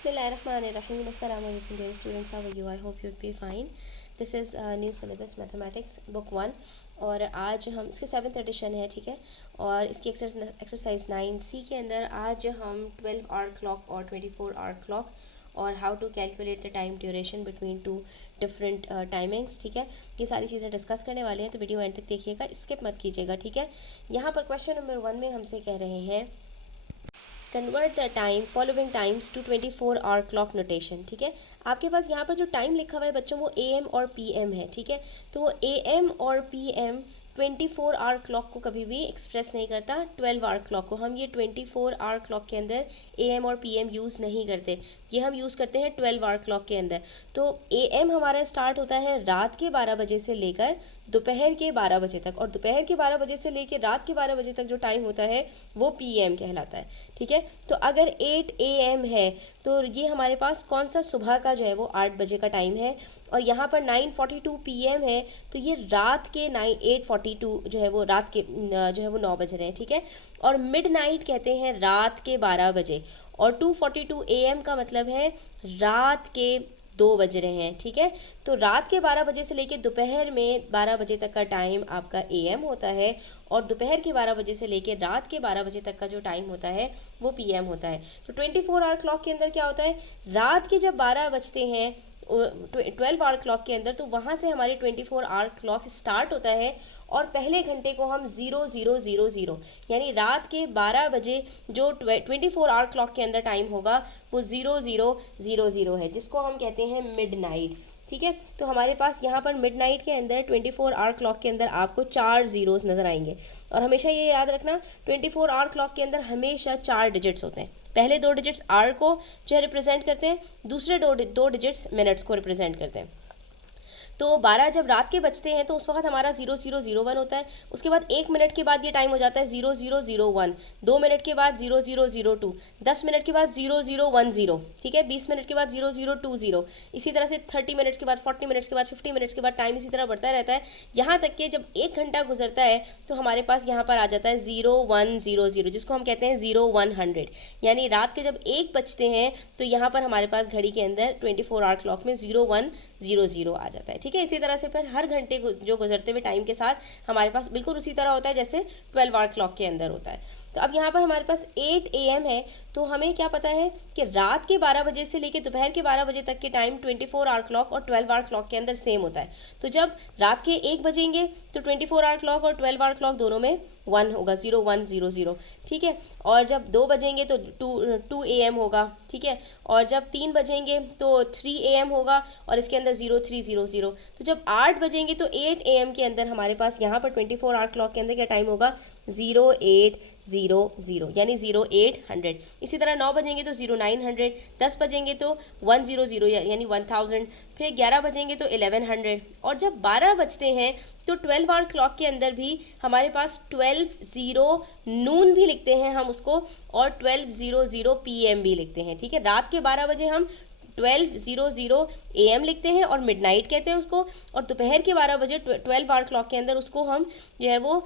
Bismillahirrahmanirrahim. Assalamu alaikum dear students. How are you? I hope you'd be fine. This is new syllabus mathematics book 1 और आज हम इसके 7th addition है, ठीक है। और इसकी एक्सरसाइज 9C के अंदर आज हम 12 आवर क्लॉक और 24 आवर क्लॉक और how to calculate the time duration between two different timings, ठीक है। ये सारी चीज़ें डिस्कस करने वाले हैं, तो वीडियो एंड तक देखिएगा, स्किप मत कीजिएगा, ठीक है। यहाँ पर क्वेश्चन नंबर 1 में हमसे कह रहे हैं convert the time following times to 24 hour clock notation, ठीक है। आपके पास यहाँ पर जो टाइम लिखा हुआ है बच्चों वो AM और PM है, ठीक है। तो वो AM और PM 24 आवर क्लॉक को कभी भी एक्सप्रेस नहीं करता, 12 आवर क्लॉक को हम ये 24 आवर क्लॉक के अंदर AM और PM यूज़ नहीं करते, ये हम यूज़ करते हैं 12 आवर क्लॉक के अंदर। तो AM हमारा स्टार्ट होता है रात के 12 बजे से लेकर दोपहर के 12 बजे तक, और दोपहर के 12 बजे से लेकर रात के 12 बजे तक जो टाइम होता है वो PM कहलाता है, ठीक है। तो अगर 8 AM है तो ये हमारे पास कौन सा सुबह का जो है वो 8 बजे का टाइम है, और यहाँ पर 9:42 PM है तो ये रात के 8:42 जो है वो रात के जो है वो 9 बज रहे हैं, ठीक है। और मिडनाइट कहते हैं रात के 12 बजे, और 2:42 AM का मतलब है रात के 2 बज रहे हैं, ठीक है। तो रात के 12 बजे से लेकर दोपहर में 12 बजे तक का टाइम आपका AM होता है, और दोपहर के 12 बजे से लेकर रात के 12 बजे तक का जो टाइम होता है वो PM होता है। तो 24 आवर क्लॉक के अंदर क्या होता है, रात के जब 12 बजते हैं 12 आवर क्लॉक के अंदर, तो वहाँ से हमारी 24 आवर क्लॉक स्टार्ट होता है, और पहले घंटे को हम 0000 यानी रात के 12 बजे जो 24 आवर क्लॉक के अंदर टाइम होगा वो 0000 है, जिसको हम कहते हैं मिडनाइट, ठीक है। तो हमारे पास यहाँ पर मिडनाइट के अंदर 24 आवर क्लॉक के अंदर आपको 4 जीरोस नज़र आएंगे, और हमेशा ये याद रखना 24 आवर क्लॉक के अंदर हमेशा 4 डिजिट्स होते हैं। पहले 2 डिजिट्स आवर को जो है रिप्रेजेंट करते हैं, दूसरे दो डिजिट्स मिनट्स को रिप्रेजेंट करते हैं। तो 12 जब रात के बजते हैं तो उस वक्त हमारा 0001 होता है, उसके बाद 1 मिनट के बाद ये टाइम हो जाता है 0001, 2 मिनट के बाद 0002, 10 मिनट के बाद 0010, ठीक है, 20 मिनट के बाद 0020, इसी तरह से 30 मिनट्स के बाद 40 मिनट्स के बाद 50 मिनट्स के बाद टाइम इसी तरह बढ़ता रहता है, यहाँ तक कि जब 1 घंटा गुजरता है तो हमारे पास यहाँ पर आ जाता है 0100, जिसको हम कहते हैं 0100, यानी रात के जब 1 बजते हैं तो यहाँ पर हमारे पास घड़ी के अंदर 24 आवर क्लॉक में 0100 आ जाता है, ठीक है। इसी तरह से फिर हर घंटे जो गुजरते हुए टाइम के साथ हमारे पास बिल्कुल उसी तरह होता है जैसे 12 आवर क्लॉक के अंदर होता है। तो अब यहाँ पर हमारे पास 8 AM है, तो हमें क्या पता है कि रात के 12 बजे से लेकर दोपहर के 12 बजे तक के टाइम 24 आवर क्लॉक और 12 आवर क्लॉक के अंदर सेम होता है। तो जब रात के 1 बजेंगे तो 24 आवर क्लॉक और 12 आवर क्लॉक दोनों में 1 होगा, 0100, ठीक है। और जब 2 बजेंगे तो 2 AM होगा, ठीक है। और जब 3 बजेंगे तो 3 AM होगा, और इसके अंदर 0300। तो जब 8 बजेंगे तो 8 AM के अंदर हमारे पास यहाँ पर 24 आवर क्लॉक के अंदर क्या टाइम होगा 0800, यानी 0800। इसी तरह 9 बजेंगे तो 0900, 10 बजेंगे तो 100 यानी 1000, फिर 11 बजेंगे तो 1100, और जब 12 बजते हैं तो 12 आवर क्लॉक के अंदर भी हमारे पास 12:00 नून भी लिखते हैं हम उसको, और 12:00 PM भी लिखते हैं, ठीक है। रात के 12 बजे हम 12:00 AM लिखते हैं और मिडनाइट कहते हैं उसको, और दोपहर के 12 बजे 12 आवर क्लॉक के अंदर उसको हम जो है वो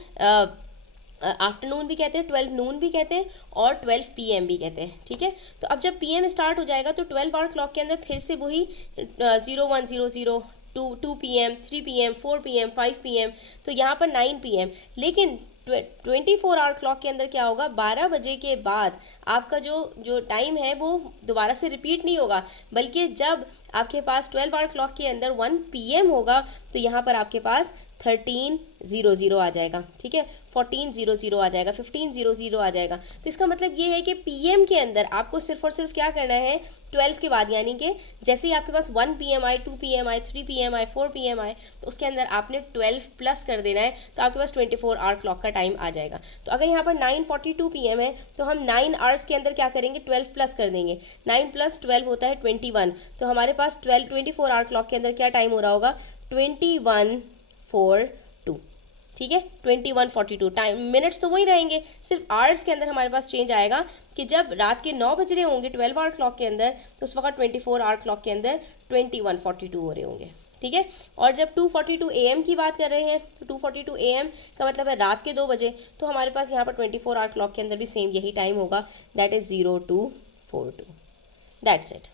आफ्टरनून भी कहते हैं, 12 नून भी कहते हैं, और 12 PM भी कहते हैं, ठीक है। तो अब जब PM स्टार्ट हो जाएगा तो 12 आवर क्लॉक के अंदर फिर से वही 0100, 2 PM, 3 PM, 4 PM, 5 PM, तो यहाँ पर 9 PM। लेकिन 24 आवर क्लॉक के अंदर क्या होगा, 12 बजे के बाद आपका जो टाइम है वो दोबारा से रिपीट नहीं होगा, बल्कि जब आपके पास 12 आवर क्लॉक के अंदर 1 PM होगा तो यहाँ पर आपके पास 1300 आ जाएगा, ठीक है, 1400 आ जाएगा, 1500 आ जाएगा। तो इसका मतलब ये है कि PM के अंदर आपको सिर्फ और सिर्फ क्या करना है 12 के बाद, यानी कि जैसे ही आपके पास 1 PM आए, 2 PM आए, 3 PM आए, 4 PM आए, तो उसके अंदर आपने 12 प्लस कर देना है, तो आपके पास 24 आवर क्लॉक का टाइम आ जाएगा। तो अगर यहाँ पर 9:42 PM है तो हम 9 आवर्स के अंदर क्या करेंगे 12 प्लस कर देंगे, 9 + 12 होता है 21, तो हमारे पास 24 आवर क्लॉक के अंदर क्या टाइम हो रहा होगा 21:42, ठीक है, 21:42। टाइम मिनट्स तो वही रहेंगे, सिर्फ आवर्स के अंदर हमारे पास चेंज आएगा कि जब रात के 9 बज रहे होंगे 12 आवर क्लॉक के अंदर तो उस वक्त 24 आवर क्लॉक के अंदर 21:42 हो रहे होंगे, ठीक है। और जब 2:42 AM की बात कर रहे हैं तो 2:42 AM का मतलब है रात के 2 बजे, तो हमारे पास यहाँ पर 24 आवर क्लॉक के अंदर भी सेम यही टाइम होगा, दैट इज़ 0242। That's it.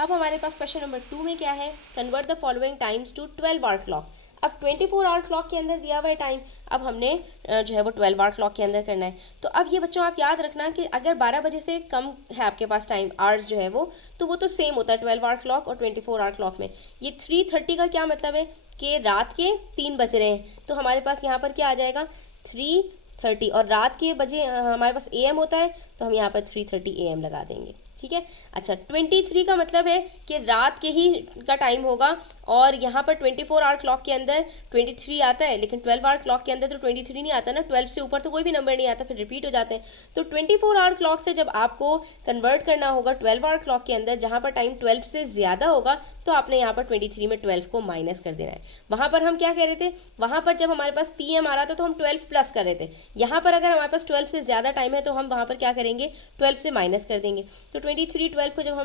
अब हमारे पास क्वेश्चन नंबर 2 में क्या है, convert the following times to 12 hour clock. अब 24 आवर क्लॉक के अंदर दिया हुआ है टाइम, अब हमने जो है वो 12 आवर क्लॉक के अंदर करना है। तो अब ये बच्चों आप याद रखना कि अगर 12 बजे से कम है आपके पास टाइम आवर्स जो है वो तो सेम होता है 12 आवर क्लॉक और 24 आवर क्लॉक में। ये 3:30 का क्या मतलब है कि रात के 3 बज रहे हैं, तो हमारे पास यहाँ पर क्या आ जाएगा 3:30, और रात के बजे हमारे पास AM होता है तो हम यहाँ पर 3:30 AM लगा देंगे, ठीक है। अच्छा 23 का मतलब है कि रात के ही का टाइम होगा, और यहाँ पर 24 आवर क्लॉक के अंदर 23 आता है, लेकिन 12 आवर क्लॉक के अंदर तो 23 नहीं आता ना, 12 से ऊपर तो कोई भी नंबर नहीं आता, फिर रिपीट हो जाते हैं। तो 24 आवर क्लॉक से जब आपको कन्वर्ट करना होगा 12 आवर क्लॉक के अंदर, जहाँ पर टाइम 12 से ज़्यादा होगा, तो आपने यहाँ पर 23 में 12 को माइनस कर देना है। वहाँ पर हम क्या कह रहे थे, वहाँ पर जब हमारे पास PM आ रहा था तो हम 12 प्लस कर रहे थे, यहाँ पर अगर हमारे पास 12 से ज़्यादा टाइम है तो हम वहाँ पर क्या करेंगे 12 से माइनस कर देंगे। तो 23 12 को जब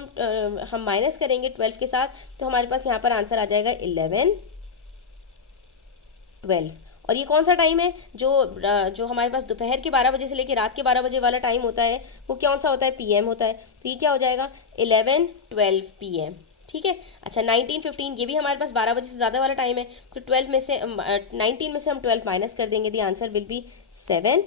हम माइनस करेंगे 12 के साथ, तो हमारे पास यहाँ पर आंसर आ जाएगा 11 12। और ये कौन सा टाइम है, जो हमारे पास दोपहर के 12 बजे से लेकर रात के 12 बजे वाला टाइम होता है, वो कौन सा होता है, PM होता है। तो ये क्या हो जाएगा 11 12 PM, ठीक है। अच्छा 19 15 ये भी हमारे पास 12 बजे से ज़्यादा वाला टाइम है, तो 12 में से 19 में से हम 12 माइनस कर देंगे, दी आंसर विल बी 7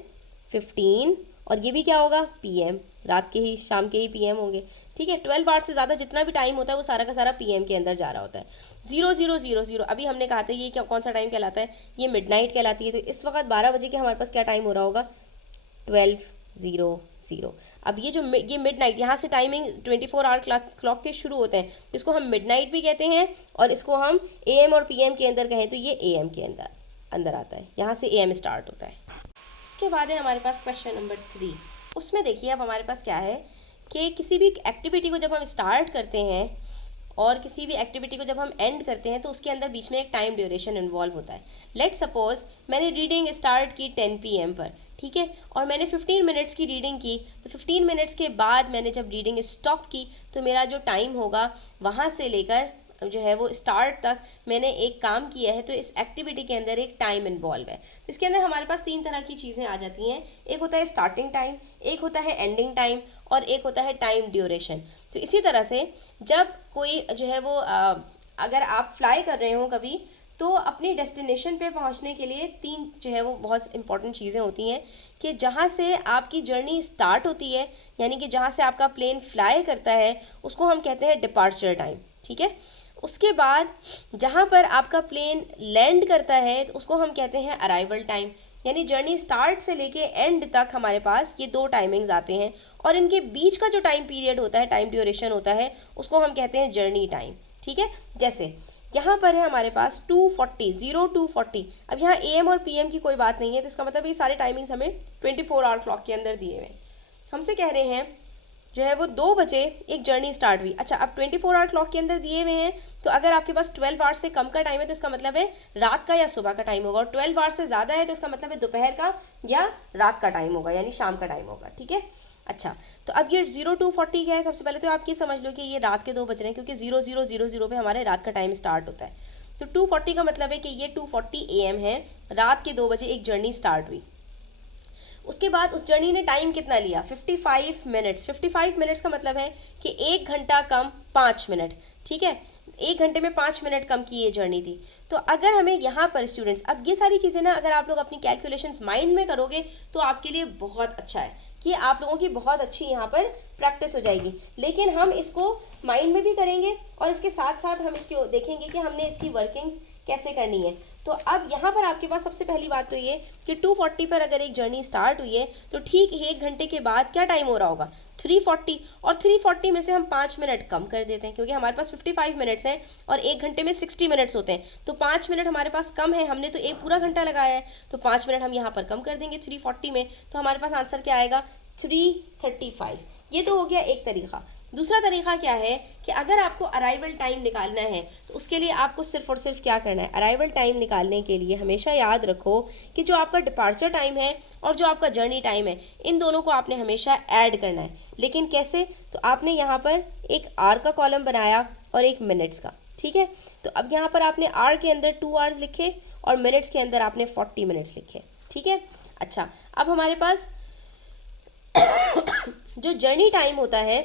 15, और ये भी क्या होगा PM, रात के ही शाम के ही PM होंगे, ठीक है। 12 आवर से ज़्यादा जितना भी टाइम होता है वो सारा का सारा PM के अंदर जा रहा होता है। 0000 अभी हमने कहा था ये क्या कौन सा टाइम कहलाता है, ये मिडनाइट कहलाती है। तो इस वक्त 12 बजे के हमारे पास क्या टाइम हो रहा होगा 12:00। अब ये मिडनाइट, यहाँ से टाइमिंग 24 आवर क्लॉक के शुरू होते हैं, इसको हम मिडनाइट भी कहते हैं, और इसको हम AM और PM के अंदर कहें तो ये AM के अंदर आता है, यहाँ से AM स्टार्ट होता है। उसके बाद है हमारे पास क्वेश्चन नंबर 3। उसमें देखिए अब हमारे पास क्या है कि किसी भी एक्टिविटी को जब हम स्टार्ट करते हैं और किसी भी एक्टिविटी को जब हम एंड करते हैं तो उसके अंदर बीच में एक टाइम ड्यूरेशन इन्वॉल्व होता है। लेट सपोज मैंने रीडिंग स्टार्ट की 10 PM पर, ठीक है, और मैंने 15 मिनट्स की रीडिंग की, तो 15 मिनट्स के बाद मैंने जब रीडिंग स्टॉप की तो मेरा जो टाइम होगा वहाँ से लेकर जो है वो स्टार्ट तक मैंने एक काम किया है, तो इस एक्टिविटी के अंदर एक टाइम इन्वॉल्व है। तो इसके अंदर हमारे पास 3 तरह की चीज़ें आ जाती हैं, एक होता है स्टार्टिंग टाइम, एक होता है एंडिंग टाइम, और एक होता है टाइम ड्यूरेशन। तो इसी तरह से जब कोई जो है वो अगर आप फ्लाई कर रहे हो कभी, तो अपनी डेस्टिनेशन पे पहुंचने के लिए 3 जो है वो बहुत इंपॉर्टेंट चीज़ें होती हैं कि जहाँ से आपकी जर्नी स्टार्ट होती है, यानी कि जहाँ से आपका प्लेन फ्लाई करता है उसको हम कहते हैं डिपार्चर टाइम, ठीक है। उसके बाद जहाँ पर आपका प्लेन लैंड करता है तो उसको हम कहते हैं अराइवल टाइम, यानी जर्नी स्टार्ट से लेके एंड तक हमारे पास ये 2 टाइमिंग्स आते हैं, और इनके बीच का जो टाइम पीरियड होता है, टाइम ड्यूरेशन होता है, उसको हम कहते हैं जर्नी टाइम, ठीक है। जैसे यहाँ पर है हमारे पास 2:40 0 to 40। अब यहाँ AM और PM की कोई बात नहीं है, तो इसका मतलब ये सारे टाइमिंग्स हमें 24 आवर क्लॉक के अंदर दिए हुए हैं। हमसे कह रहे हैं जो है वो 2 बजे एक जर्नी स्टार्ट हुई। अच्छा अब 24 आवर क्लॉक के अंदर दिए हुए हैं, तो अगर आपके पास 12 आवर से कम का टाइम है तो इसका मतलब है रात का या सुबह का टाइम होगा, और 12 आवर से ज़्यादा है तो इसका मतलब है दोपहर का या रात का टाइम होगा, यानी शाम का टाइम होगा, ठीक है। अच्छा तो अब ये 0 to 40 क्या है, सबसे पहले तो आप ये समझ लो कि ये रात के 2 बज रहे हैं, क्योंकि 0000 पे हमारे रात का टाइम स्टार्ट होता है। तो 2:40 का मतलब है कि ये 2:40 AM है, रात के 2 बजे एक जर्नी स्टार्ट हुई। उसके बाद उस जर्नी ने टाइम कितना लिया 55 मिनट्स। 55 मिनट्स का मतलब है कि 1 घंटा कम 5 मिनट, ठीक है, 1 घंटे में 5 मिनट कम की ये जर्नी थी। तो अगर हमें यहाँ पर स्टूडेंट्स, अब ये सारी चीज़ें ना अगर आप लोग अपनी कैलकुलेशंस माइंड में करोगे तो आपके लिए बहुत अच्छा है कि आप लोगों की बहुत अच्छी यहाँ पर प्रैक्टिस हो जाएगी। लेकिन हम इसको माइंड में भी करेंगे और इसके साथ साथ हम इसको देखेंगे कि हमने इसकी वर्किंग्स कैसे करनी है। तो अब यहाँ पर आपके पास सबसे पहली बात तो ये कि 2:40 पर अगर एक जर्नी स्टार्ट हुई है तो ठीक 1 घंटे के बाद क्या टाइम हो रहा होगा 3:40, और 3:40 में से हम 5 मिनट कम कर देते हैं, क्योंकि हमारे पास 55 मिनट्स हैं और 1 घंटे में 60 मिनट्स होते हैं, तो 5 मिनट हमारे पास कम है, हमने तो एक पूरा घंटा लगाया है, तो 5 मिनट हम यहाँ पर कम कर देंगे 3:40 में, तो हमारे पास आंसर क्या आएगा 3:35। ये तो हो गया एक तरीका। दूसरा तरीका क्या है कि अगर आपको अराइवल टाइम निकालना है तो उसके लिए आपको सिर्फ और सिर्फ क्या करना है, अराइवल टाइम निकालने के लिए हमेशा याद रखो कि जो आपका डिपार्चर टाइम है और जो आपका जर्नी टाइम है, इन दोनों को आपने हमेशा ऐड करना है। लेकिन कैसे, तो आपने यहाँ पर एक आर का कॉलम बनाया और एक मिनट्स का, ठीक है। तो अब यहाँ पर आपने आर के अंदर 2 आवर्स लिखे और मिनट्स के अंदर आपने 40 मिनट्स लिखे, ठीक है। अच्छा अब हमारे पास जो जर्नी टाइम होता है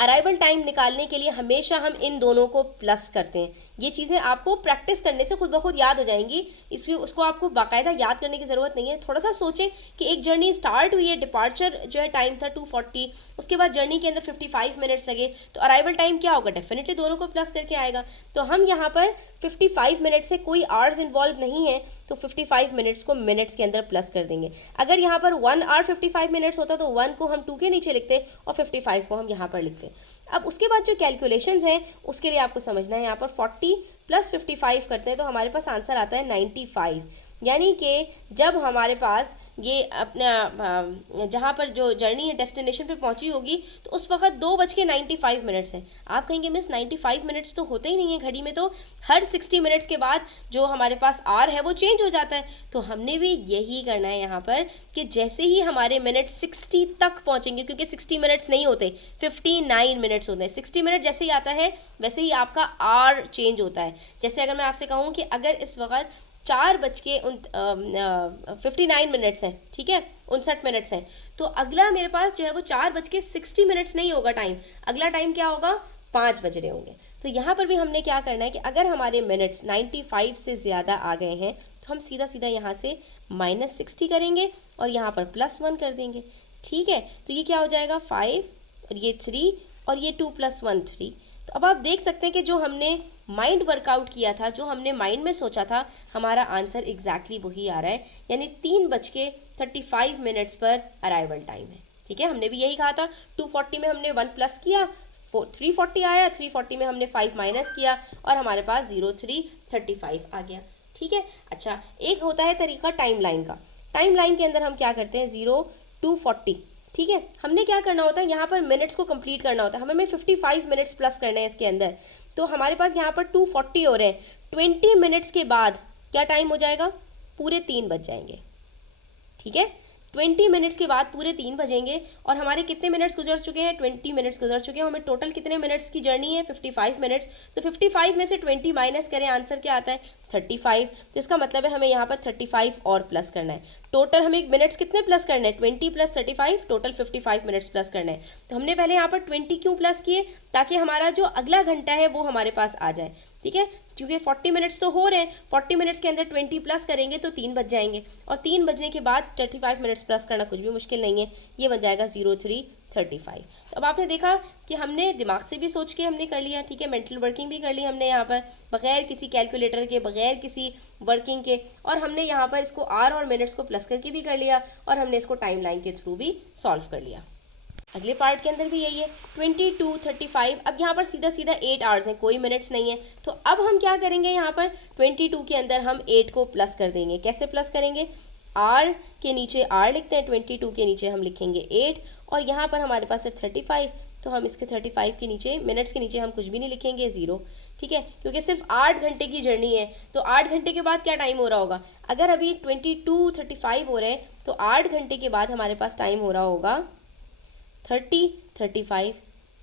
अराइवल टाइम निकालने के लिए हमेशा हम इन दोनों को प्लस करते हैं। ये चीज़ें आपको प्रैक्टिस करने से खुद ब खुद याद हो जाएंगी, इसलिए उसको आपको बाकायदा याद करने की ज़रूरत नहीं है। थोड़ा सा सोचें कि एक जर्नी स्टार्ट हुई है, डिपार्चर जो है टाइम था 240, उसके बाद जर्नी के अंदर 55 मिनट्स लगे, तो अराइवल टाइम क्या होगा, डेफिनेटली दोनों को प्लस करके आएगा। तो हम यहाँ पर 55 मिनट से कोई आवर्स इन्वॉल्व नहीं है, तो 55 मिनट्स को मिनट्स के अंदर प्लस कर देंगे। अगर यहाँ पर 1 आवर 55 मिनट्स होता तो 1 को हम 2 के नीचे लिखते और 55 को हम यहाँ पर लिखते। अब उसके बाद जो कैलकुलेशंस हैं उसके लिए आपको समझना है, यहाँ पर 40 + 55 करते हैं तो हमारे पास आंसर आता है 95। यानी कि जब हमारे पास ये अपना जहाँ पर जो जर्नी है डेस्टिनेशन पे पहुँची होगी तो उस वक्त 2:95 है। आप कहेंगे मिस 95 मिनट्स तो होते ही नहीं है घड़ी में, तो हर 60 मिनट्स के बाद जो हमारे पास आर है वो चेंज हो जाता है। तो हमने भी यही करना है यहाँ पर कि जैसे ही हमारे मिनट 60 तक पहुँचेंगे, क्योंकि 60 मिनट्स नहीं होते, 59 मिनट्स होते हैं, 60 मिनट जैसे ही आता है वैसे ही आपका आर चेंज होता है। जैसे अगर मैं आपसे कहूँ कि अगर इस वक्त 4:59 मिनट्स हैं, ठीक है, 59 मिनट्स हैं, तो अगला मेरे पास जो है वो 4:60 मिनट्स नहीं होगा टाइम, अगला टाइम क्या होगा, 5 बज रहे होंगे। तो यहाँ पर भी हमने क्या करना है कि अगर हमारे मिनट्स 95 से ज़्यादा आ गए हैं तो हम सीधा सीधा यहाँ से -60 करेंगे और यहाँ पर +1 कर देंगे, ठीक है। तो ये क्या हो जाएगा 5 और ये 3 और ये 2 + 1 3। तो अब आप देख सकते हैं कि जो हमने माइंड वर्कआउट किया था, जो हमने माइंड में सोचा था, हमारा आंसर एग्जैक्टली वही आ रहा है, यानी 3:35 मिनट्स पर अराइवल टाइम है, ठीक है। हमने भी यही कहा था, 240 में हमने 1 प्लस किया, 340 आया, 340 में हमने 5 माइनस किया और हमारे पास 0335 आ गया, ठीक है। अच्छा, एक होता है तरीका टाइम लाइन का। टाइम लाइन के अंदर हम क्या करते हैं, 0 to 40, ठीक है। हमने क्या करना होता है, यहाँ पर मिनट्स को कंप्लीट करना होता है, हमें 55 मिनट्स प्लस करने हैं इसके अंदर। तो हमारे पास यहाँ पर 240 हो रहे हैं, 20 मिनट्स के बाद क्या टाइम हो जाएगा, पूरे 3 बज जाएंगे, ठीक है। 20 मिनट्स के बाद पूरे 3 बजेंगे और हमारे कितने मिनट्स गुजर चुके हैं, 20 मिनट्स गुजर चुके हैं। हमें टोटल कितने मिनट्स की जर्नी है, 55 मिनट्स। तो 55 में से 20 माइनस करें, आंसर क्या आता है, 35। तो इसका मतलब है हमें यहाँ पर 35 और प्लस करना है। टोटल हमें मिनट्स कितने प्लस करने हैं, 20 + 35, टोटल 55 मिनट्स प्लस करना है। तो हमने पहले यहाँ पर 20 क्यों प्लस किए, ताकि हमारा जो अगला घंटा है वो हमारे पास आ जाए, ठीक है। क्योंकि 40 मिनट्स तो हो रहे हैं, 40 मिनट्स के अंदर 20 प्लस करेंगे तो 3 बज जाएंगे और 3 बजने के बाद 35 मिनट्स प्लस करना कुछ भी मुश्किल नहीं है, ये बन जाएगा 0335। तो अब आपने देखा कि हमने दिमाग से भी सोच के हमने कर लिया, ठीक है, मेंटल वर्किंग भी कर ली हमने यहाँ पर बगैर किसी कैलकुलेटर के, बगैर किसी वर्किंग के, और हमने यहाँ पर इसको आर और मिनट्स को प्लस करके भी कर लिया और हमने इसको टाइम लाइन के थ्रू भी सॉल्व कर लिया। अगले पार्ट के अंदर भी यही है, 22, 35। अब यहाँ पर सीधा सीधा 8 आवर्स हैं, कोई मिनट्स नहीं है। तो अब हम क्या करेंगे, यहाँ पर 22 के अंदर हम 8 को प्लस कर देंगे। कैसे प्लस करेंगे, आर के नीचे आर लिखते हैं, 22 के नीचे हम लिखेंगे 8 और यहाँ पर हमारे पास है 35, तो हम इसके 35 के नीचे, मिनट्स के नीचे हम कुछ भी नहीं लिखेंगे, 0, ठीक है, क्योंकि सिर्फ 8 घंटे की जर्नी है। तो 8 घंटे के बाद क्या टाइम हो रहा होगा, अगर अभी 22:35 हो रहे हैं तो 8 घंटे के बाद हमारे पास टाइम हो रहा होगा 30:35।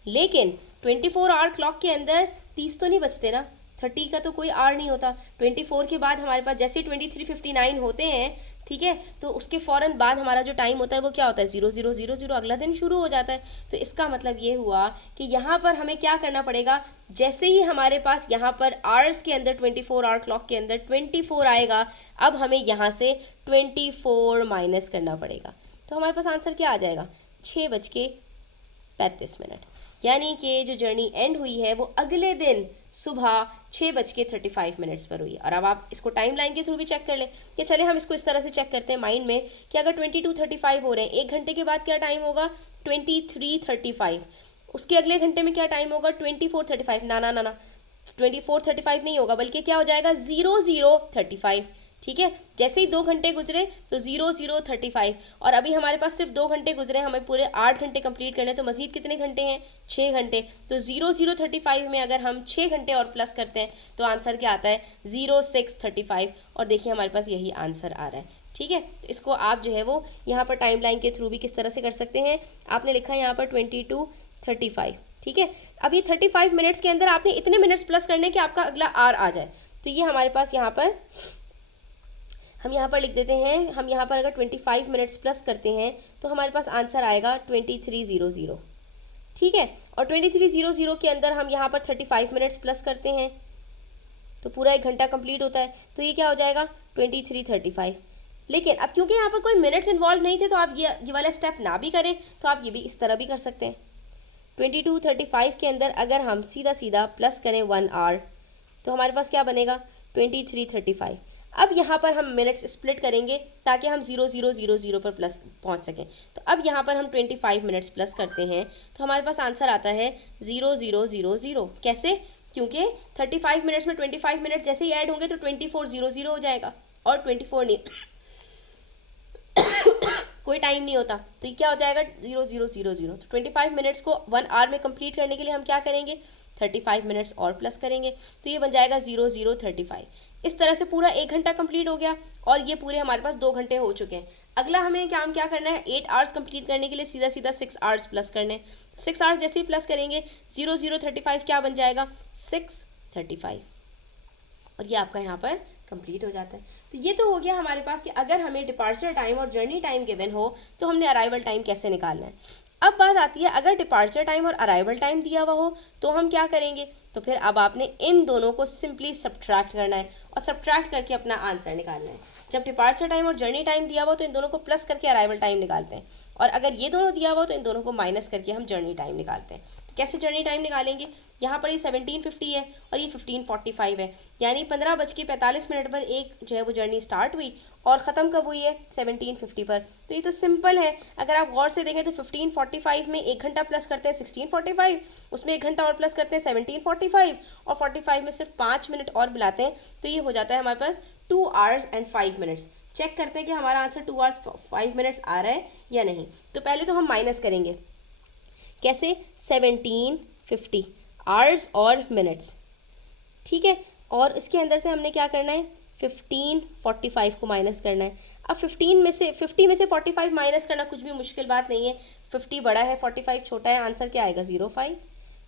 लेकिन 24 आवर क्लॉक के अंदर 30 तो नहीं बचते ना, 30 का तो कोई आर नहीं होता। 24 के बाद हमारे पास जैसे 23:59 होते हैं, ठीक है, तो उसके फ़ौरन बाद हमारा जो टाइम होता है वो क्या होता है, 00:00, अगला दिन शुरू हो जाता है। तो इसका मतलब ये हुआ कि यहाँ पर हमें क्या करना पड़ेगा, जैसे ही हमारे पास यहाँ पर आवर्स के अंदर 24 आवर क्लॉक के अंदर 24 आएगा, अब हमें यहाँ से 24 माइनस करना पड़ेगा। तो हमारे पास आंसर क्या आ जाएगा, 6:35। यानी कि जो जर्नी एंड हुई है वो अगले दिन सुबह 6:35 पर हुई। और अब आप इसको टाइम लाइन के थ्रू भी चेक कर लें कि चले हम इसको इस तरह से चेक करते हैं माइंड में कि अगर 22:35 हो रहे हैं, 1 घंटे के बाद क्या टाइम होगा, 23:35। उसके अगले घंटे में क्या टाइम होगा, 24:35। ना ना ना ना, 24:35 नहीं होगा, बल्कि क्या हो जाएगा, 00:35, ठीक है। जैसे ही 2 घंटे गुजरे तो 00:35 और अभी हमारे पास सिर्फ 2 घंटे गुजरे, हमें पूरे 8 घंटे कंप्लीट करने, तो मजीद कितने घंटे हैं, 6 घंटे। तो 00:35 में अगर हम 6 घंटे और प्लस करते हैं तो आंसर क्या आता है, 06:35। और देखिए हमारे पास यही आंसर आ रहा है, ठीक है। तो इसको आप जो है वो यहाँ पर टाइम लाइन के थ्रू भी किस तरह से कर सकते हैं, आपने लिखा है यहाँ पर 22:35, ठीक है। अब ये 35 मिनट्स के अंदर आपने इतने मिनट्स प्लस करने कि आपका अगला आर आ जाए। तो ये हमारे पास यहाँ पर हम यहाँ पर लिख देते हैं, हम यहाँ पर अगर 25 मिनट्स प्लस करते हैं तो हमारे पास आंसर आएगा 23:00, ठीक है। और 23:00 के अंदर हम यहाँ पर 35 मिनट्स प्लस करते हैं तो पूरा 1 घंटा कंप्लीट होता है। तो ये क्या हो जाएगा 23:35। लेकिन अब क्योंकि यहाँ पर कोई मिनट्स इन्वॉल्व नहीं थे तो आप ये वाला स्टेप ना भी करें तो आप ये भी इस तरह भी कर सकते हैं। 22:35 के अंदर अगर हम सीधा सीधा प्लस करें 1 आवर तो हमारे पास क्या बनेगा 23:35। अब यहाँ पर हम मिनट्स स्प्लिट करेंगे ताकि हम 0000 पर प्लस पहुँच सकें। तो अब यहाँ पर हम 25 मिनट्स प्लस करते हैं तो हमारे पास आंसर आता है 0000। कैसे? क्योंकि 35 मिनट्स में 25 मिनट्स जैसे ही ऐड होंगे तो 2400 हो जाएगा और 24 नहीं कोई टाइम नहीं होता तो ये क्या हो जाएगा 0000। तो 25 मिनट्स को 1 आवर में कंप्लीट करने के लिए हम क्या करेंगे 35 मिनट्स और प्लस करेंगे तो ये बन जाएगा 0035। इस तरह से पूरा 1 घंटा कंप्लीट हो गया और ये पूरे हमारे पास 2 घंटे हो चुके हैं। अगला हमें काम क्या करना है 8 आवर्स कंप्लीट करने के लिए सीधा सीधा 6 आवर्स प्लस करने। 6 आवर्स जैसे ही प्लस करेंगे 0035 क्या बन जाएगा 6:35 और ये आपका यहाँ पर कंप्लीट हो जाता है। तो ये तो हो गया हमारे पास कि अगर हमें डिपार्चर टाइम और जर्नी टाइम गिवन हो तो हमने अराइवल टाइम कैसे निकालना है। अब बात आती है अगर डिपार्चर टाइम और अराइवल टाइम दिया हुआ हो तो हम क्या करेंगे। तो फिर अब आपने इन दोनों को सिंपली सब्ट्रैक्ट करना है और सब्ट्रैक्ट करके अपना आंसर निकालना है। जब डिपार्चर टाइम और जर्नी टाइम दिया हुआ तो इन दोनों को प्लस करके अराइवल टाइम निकालते हैं और अगर ये दोनों दिया हुआ तो इन दोनों को माइनस करके हम जर्नी टाइम निकालते हैं। तो कैसे जर्नी टाइम निकालेंगे, यहाँ पर ये 17:50 है और ये 15:45 है, यानी 15:45 पर एक जो है वो जर्नी स्टार्ट हुई और ख़त्म कब हुई है 17:50 पर। तो ये तो सिंपल है। अगर आप गौर से देखें तो 15:45 में 1 घंटा प्लस करते हैं 16:45, उसमें 1 घंटा और प्लस करते हैं 17:45 और 45 में सिर्फ 5 मिनट और मिलाते हैं तो ये हो जाता है हमारे पास 2 आवर्स एंड 5 मिनट्स। चेक करते हैं कि हमारा आंसर 2 आवर्स 5 मिनट्स आ रहा है या नहीं। तो पहले तो हम माइनस करेंगे, कैसे 17:50 आवर्स और मिनट्स, ठीक है। और इसके अंदर से हमने क्या करना है 15:45 को माइनस करना है। अब 50 में से 45 माइनस करना कुछ भी मुश्किल बात नहीं है। 50 बड़ा है 45 छोटा है, आंसर क्या आएगा 05,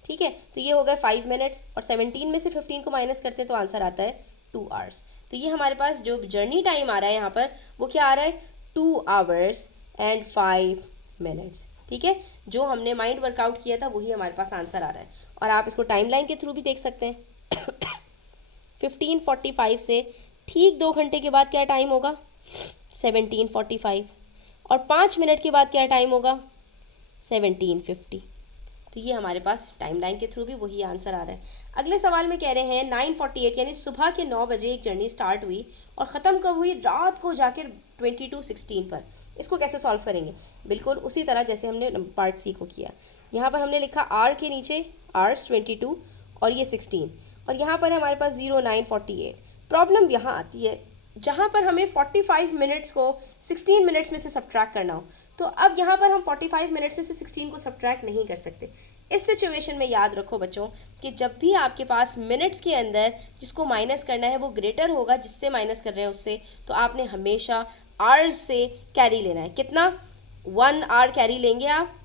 ठीक है। तो ये हो गए 5 मिनट्स और 17 में से 15 को माइनस करते हैं तो आंसर आता है 2 आवर्स। तो ये हमारे पास जो जर्नी टाइम आ रहा है यहाँ पर वो क्या आ रहा है 2 आवर्स एंड 5 मिनट्स, ठीक है। जो हमने माइंड वर्कआउट किया था वही हमारे पास आंसर आ रहा है और आप इसको टाइमलाइन के थ्रू भी देख सकते हैं। 15:45 से ठीक 2 घंटे के बाद क्या टाइम होगा 17:45 और 5 मिनट के बाद क्या टाइम होगा 17:50। तो ये हमारे पास टाइमलाइन के थ्रू भी वही आंसर आ रहा है। अगले सवाल में कह रहे हैं 9:48 यानी सुबह के 9 बजे एक जर्नी स्टार्ट हुई और ख़त्म कब हुई रात को जाकर 22:16 पर। इसको कैसे सॉल्व करेंगे, बिल्कुल उसी तरह जैसे हमने पार्ट सी को किया। यहाँ पर हमने लिखा आर के नीचे आर्स 22 और ये 16 और यहाँ पर हमारे पास 09:48। प्रॉब्लम यहाँ आती है जहाँ पर हमें 45 मिनट्स को 16 मिनट्स में से सब्ट्रैक्ट करना हो। तो अब यहाँ पर हम 45 मिनट्स में से 16 को सब्ट्रैक्ट नहीं कर सकते। इस सिचुएशन में याद रखो बच्चों कि जब भी आपके पास मिनट्स के अंदर जिसको माइनस करना है वो ग्रेटर होगा जिससे माइनस कर रहे हैं उससे, तो आपने हमेशा आवर्स से कैरी लेना है। कितना 1 आवर कैरी लेंगे आप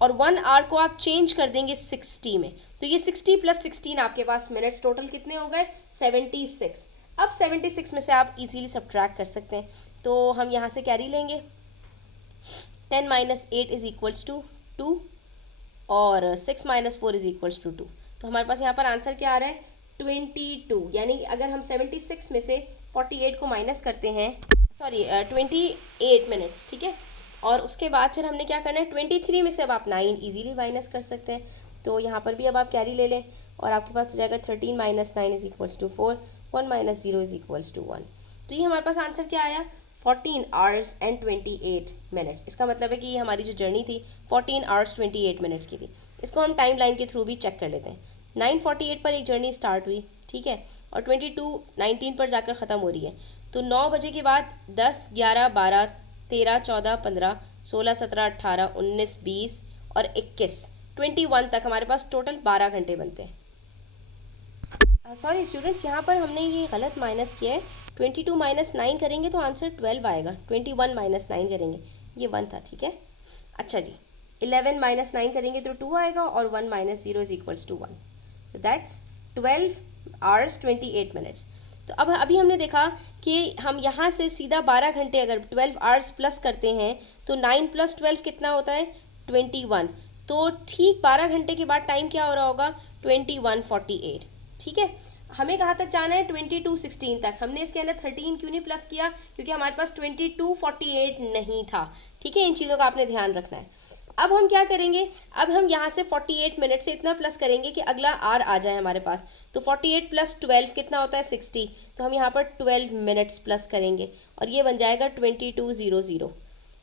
और 1 आवर को आप चेंज कर देंगे 60 में। तो ये 60 + 16 आपके पास मिनट्स टोटल कितने हो गए 76। अब 76 में से आप इजीली सब्ट्रैक्ट कर सकते हैं। तो हम यहाँ से कैरी लेंगे 10 - 8 = 2 और 6 - 4 = 2। तो हमारे पास यहाँ पर आंसर क्या आ रहा है 22, यानी अगर हम 76 में से 48 को माइनस करते हैं 28 मिनट्स, ठीक है। और उसके बाद फिर हमने क्या करना है 23 में से अब आप 9 इजीली माइनस कर सकते हैं। तो यहाँ पर भी अब आप कैरी ले लें और आपके पास हो जाएगा 13 - 9 = 4, 1 - 0 = 1। तो ये हमारे पास आंसर क्या आया 14 आवर्स एंड 28 मिनट्स। इसका मतलब है कि ये हमारी जो जर्नी थी 14 आवर्स 28 मिनट्स की थी। इसको हम टाइम लाइन के थ्रू भी चेक कर लेते हैं। 9:48 पर एक जर्नी स्टार्ट हुई, ठीक है, और 22:19 पर जाकर ख़त्म हो रही है। तो 9 बजे के बाद 10, 11, 12, 13, 14, 15, 16, 17, 18, 19, 20 और 21, 21 तक हमारे पास टोटल 12 घंटे बनते हैं। सॉरी स्टूडेंट्स, यहाँ पर हमने ये गलत माइनस किया है। 22 - 9 करेंगे तो आंसर 12 आएगा। 21 - 9 करेंगे ये 1 था, ठीक है। अच्छा जी, 11 - 9 करेंगे तो 2 आएगा और 1 - 0 = 1। तो दैट्स 12 आवर्स 28 मिनट्स। तो अब अभी हमने देखा कि हम यहाँ से सीधा 12 घंटे अगर 12 आवर्स प्लस करते हैं तो 9 + 12 कितना होता है 21। तो ठीक 12 घंटे के बाद टाइम क्या हो रहा होगा, 21:48। ठीक है, हमें कहाँ तक जाना है, 22:16 तक। हमने इसके अंदर 13 क्यों नहीं प्लस किया, क्योंकि हमारे पास 22:48 नहीं था। ठीक है, इन चीज़ों का आपने ध्यान रखना है। अब हम क्या करेंगे, अब हम यहाँ से 48 मिनट से इतना प्लस करेंगे कि अगला आर आ जाए हमारे पास। तो 48 + 12 कितना होता है, 60। तो हम यहाँ पर 12 मिनट्स प्लस करेंगे और ये बन जाएगा 22:00।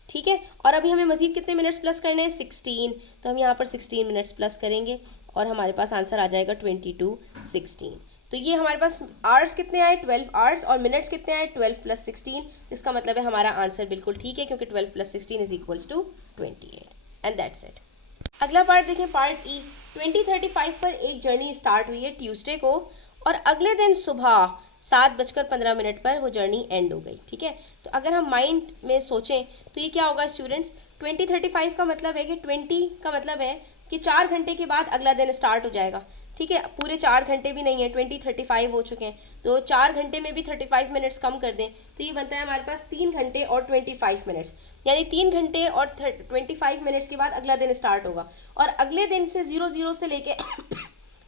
ठीक है, और अभी हमें मजीद कितने मिनट्स प्लस करने हैं, 16। तो हम यहाँ पर 16 मिनट्स प्लस करेंगे और हमारे पास आंसर आ जाएगा 22:16। तो ये हमारे पास आवर्स कितने आए, 12 आवर्स, और मिनट्स कितने आए, 12 + 16। इसका मतलब है हमारा आंसर बिल्कुल ठीक है, क्योंकि 12 + 16 = 28। And that's it. अगला पार्ट देखें, पार्ट ई। 2035 पर एक जर्नी स्टार्ट हुई है ट्यूसडे को, और अगले दिन सुबह 7:15 पर वो जर्नी एंड हो गई। ठीक है, तो अगर हम माइंड में सोचें तो ये क्या होगा स्टूडेंट्स, 2035 का मतलब है कि 20 का मतलब है कि 4 घंटे के बाद अगला दिन स्टार्ट हो जाएगा। ठीक है, पूरे 4 घंटे भी नहीं है, 20:35 हो चुके हैं, तो 4 घंटे में भी 35 मिनट्स कम कर दें तो ये बनता है हमारे पास 3 घंटे और 25 मिनट्स। यानी 3 घंटे और 25 मिनट्स के बाद अगला दिन स्टार्ट होगा, और अगले दिन से 00 से लेके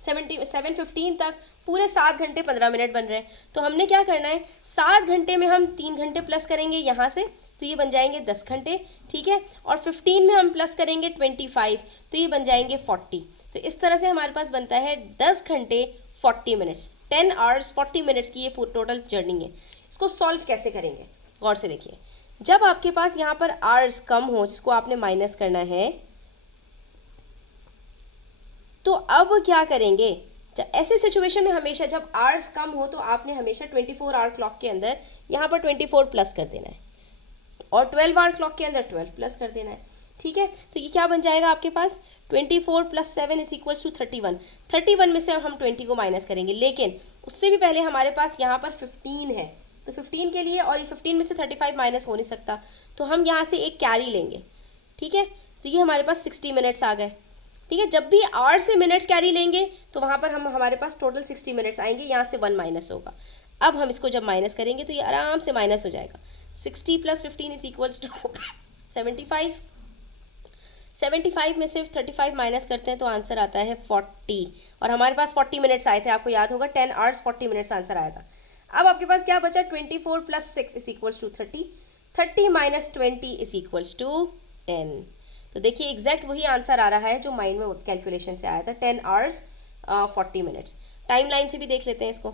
7:15 तक पूरे 7 घंटे 15 मिनट बन रहे हैं। तो हमने क्या करना है, 7 घंटे में हम 3 घंटे प्लस करेंगे यहाँ से, तो ये बन जाएंगे 10 घंटे। ठीक है, और 15 में हम प्लस करेंगे 25, तो ये बन जाएंगे 40। तो इस तरह से हमारे पास बनता है 10 घंटे 40 मिनट्स, 10 आवर्स 40 मिनट्स की ये टोटल जर्नी है। इसको सॉल्व कैसे करेंगे, गौर से देखिए। जब आपके पास यहाँ पर आवर्स कम हो, जिसको आपने माइनस करना है, तो अब क्या करेंगे, ऐसे सिचुएशन में हमेशा जब आवर्स कम हो तो आपने हमेशा 24 आवर क्लॉक के अंदर यहाँ पर 24 प्लस कर देना है, और 12 आवर क्लॉक के अंदर 12 प्लस कर देना है। ठीक है, तो ये क्या बन जाएगा आपके पास, 24 + 7 = 31। 31 में से अब हम 20 को माइनस करेंगे, लेकिन उससे भी पहले हमारे पास यहाँ पर 15 है, तो 15 के लिए, और ये 15 में से 35 माइनस हो नहीं सकता, तो हम यहाँ से एक कैरी लेंगे। ठीक है, तो ये हमारे पास 60 मिनट्स आ गए। ठीक है, जब भी आवर से मिनट्स कैरी लेंगे तो वहाँ पर हमारे पास टोटल 60 मिनट्स आएंगे, यहाँ से 1 माइनस होगा। अब हम इसको जब माइनस करेंगे तो ये आराम से माइनस हो जाएगा। 60 + 15 = 75। 75 में से 35 माइनस करते हैं तो आंसर आता है 40, और हमारे पास 40 मिनट्स आए थे, आपको याद होगा, 10 आवर्स 40 मिनट्स आंसर आया था। अब आपके पास क्या बचा, 24 + 6 = 30। 30 - 20 = 10। तो देखिए एग्जैक्ट वही आंसर आ रहा है जो माइंड में कैलकुलेशन से आया था, 10 आवर्स 40 मिनट्स। टाइम लाइन से भी देख लेते हैं इसको।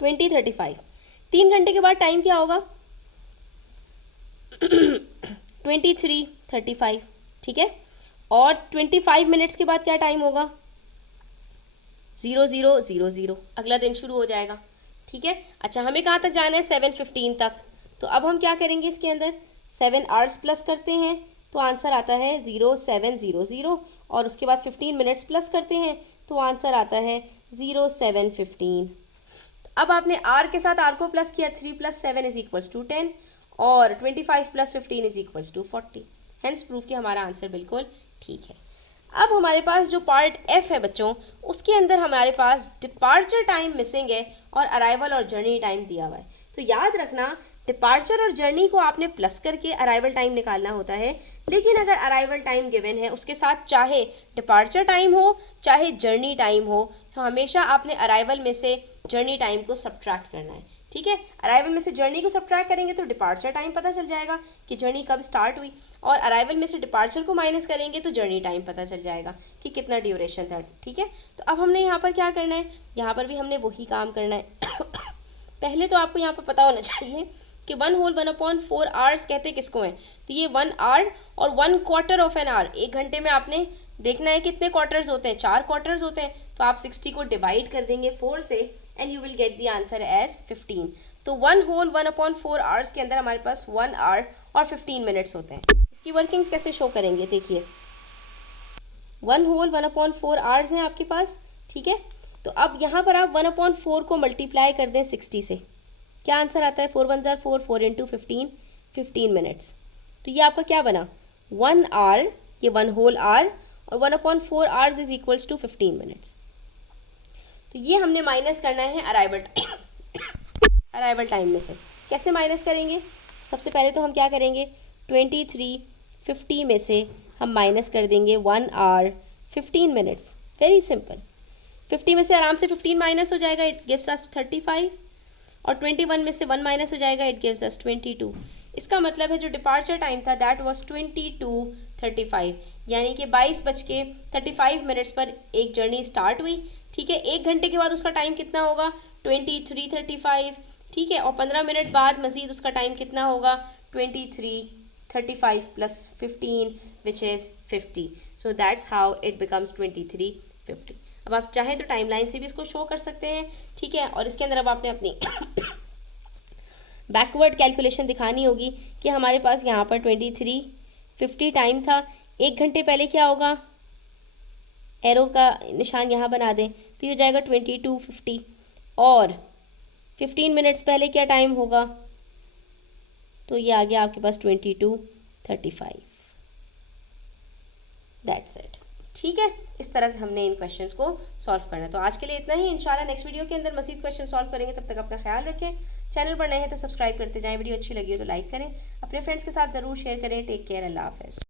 20:35, 3 घंटे के बाद टाइम क्या होगा, 23:35। ठीक है, और 25 मिनट्स के बाद क्या टाइम होगा, 00:00, अगला दिन शुरू हो जाएगा। ठीक है, अच्छा हमें कहाँ तक जाना है, 7:15 तक। तो अब हम क्या करेंगे, इसके अंदर 7 आवर्स प्लस करते हैं तो आंसर आता है 07:00, और उसके बाद 15 मिनट्स प्लस करते हैं तो आंसर आता है 07:15। अब आपने आर के साथ आर को प्लस किया, 3 + 7 = 10, और 25 + 15 = 40। हेंस प्रूफ कि हमारा आंसर बिल्कुल ठीक है। अब हमारे पास जो पार्ट एफ है बच्चों, उसके अंदर हमारे पास डिपार्चर टाइम मिसिंग है और अराइवल और जर्नी टाइम दिया हुआ है। तो याद रखना, डिपार्चर और जर्नी को आपने प्लस करके अराइवल टाइम निकालना होता है, लेकिन अगर अराइवल टाइम गिवन है उसके साथ चाहे डिपार्चर टाइम हो चाहे जर्नी टाइम हो, तो हमेशा आपने अराइवल में से जर्नी टाइम को सब्ट्रैक्ट करना है। ठीक है, अराइवल में से जर्नी को सब्ट्रैक्ट करेंगे तो डिपार्चर टाइम पता चल जाएगा कि जर्नी कब स्टार्ट हुई, और अराइवल में से डिपार्चर को माइनस करेंगे तो जर्नी टाइम पता चल जाएगा कि कितना ड्यूरेशन था। ठीक है, तो अब हमने यहाँ पर क्या करना है, यहाँ पर भी हमने वही काम करना है। पहले तो आपको यहाँ पर पता होना चाहिए कि 1/4 आवर्स कहते किसको हैं, तो ये 1 आवर और 1/4 ऑफ एन आवर, 1 घंटे में आपने देखना है कितने क्वार्टर्स होते हैं, 4 क्वार्टर्स होते हैं, तो आप 60 को डिवाइड कर देंगे 4 से and you will get the answer as 15। तो 1/4 आवर्स के अंदर हमारे पास 1 आवर और 15 मिनट्स होते हैं। इसकी वर्किंग्स कैसे शो करेंगे, देखिए 1/4 आवर्स हैं आपके पास। ठीक है, तो अब यहाँ पर आप 1/4 को मल्टीप्लाई कर दें 60 से, क्या आंसर आता है, 4 × 1 = 4, 4 × 15, 15 मिनट्स। तो ये आपका क्या बना, 1 आवर, ये 1 होल आवर, और 1/4 आवर्स = 15 मिनट्स। तो ये हमने माइनस करना है अराइवल टाइम में से। कैसे माइनस करेंगे, सबसे पहले तो हम क्या करेंगे, 23:50 में से हम माइनस कर देंगे 1 आवर 15 मिनट्स। वेरी सिंपल, 50 में से आराम से 15 माइनस हो जाएगा, इट गिव्स अस 35, और 21 में से 1 माइनस हो जाएगा, इट गिव्स अस 22। इसका मतलब है जो डिपार्चर टाइम था दैट वाज 22:35, यानी कि 22:35 पर एक जर्नी स्टार्ट हुई, ठीक है। 1 घंटे के बाद उसका टाइम कितना होगा, 23:35, ठीक है। और 15 मिनट बाद मज़ीद उसका टाइम कितना होगा, 23:35 plus 15 which is 50। So that's how it becomes 23:50। अब आप चाहें तो टाइमलाइन से भी इसको शो कर सकते हैं, ठीक है। और इसके अंदर अब आपने अपनी बैकवर्ड कैलकुलेशन दिखानी होगी कि हमारे पास यहाँ पर 23:50 टाइम था, 1 घंटे पहले क्या होगा, एरो का निशान यहाँ बना दें तो ये हो जाएगा 22:50, और 15 मिनट्स पहले क्या टाइम होगा, तो ये आ गया आपके पास 22:35। दैट्स इट, ठीक है। इस तरह से हमने इन क्वेश्चंस को सॉल्व करना है। तो आज के लिए इतना ही, इंशाल्लाह नेक्स्ट वीडियो के अंदर मज़ीद क्वेश्चन सॉल्व करेंगे। तब तक अपना ख्याल रखें, चैनल पर नए हैं तो सब्सक्राइब करते जाएं, वीडियो अच्छी लगी हो तो लाइक करें, अपने फ्रेंड्स के साथ ज़रूर शेयर करें। टेक केयर, अल्लाह हाफ़िज़।